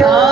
안녕하세요.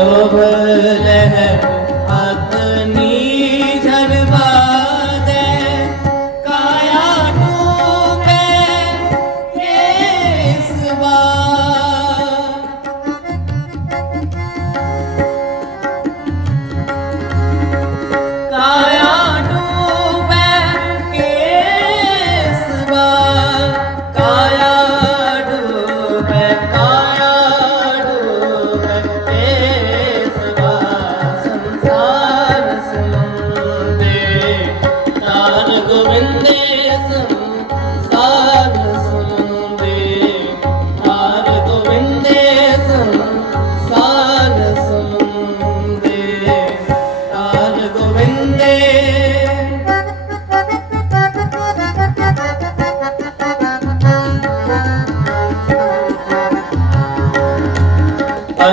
over there.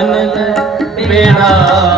Nanak ਬਿਨਾ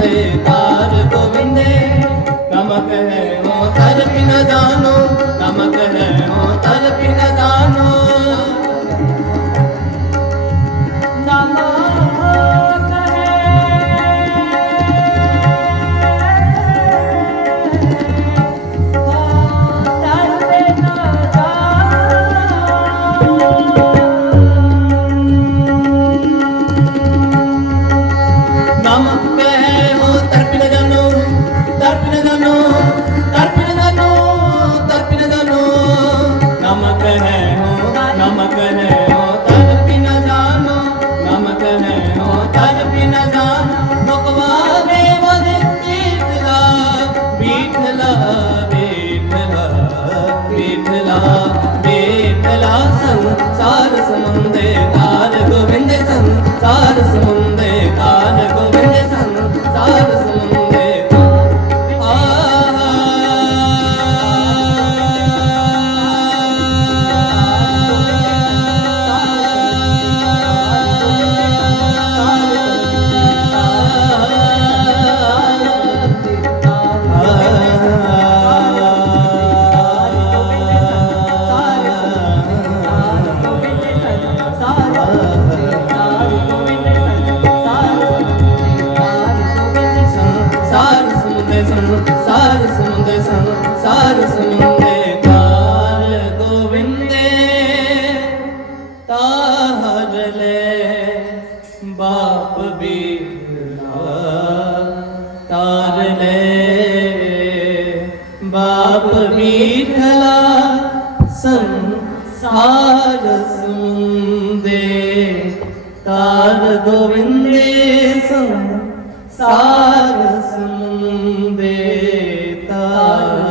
Hey. Betla संसार ਸਾਰ ਸੁਣਦੇ ਸੰਸਾਰ ਸੁਣਦੇ ਕਾਲ ਗੋਵਿੰਦੇ ਤਾਹਰ ਲੈ ਬਾਪ ਬੀਠਾ ਤਾਰ ਲੈ ਬਾਪ ਬੀਠਲਾ ਸੰਸਾਰ ਸੁਣਦੇ ਤਾਰ ਗੋਵਿੰਦੇ, ਸੰਸਾਰ Oh.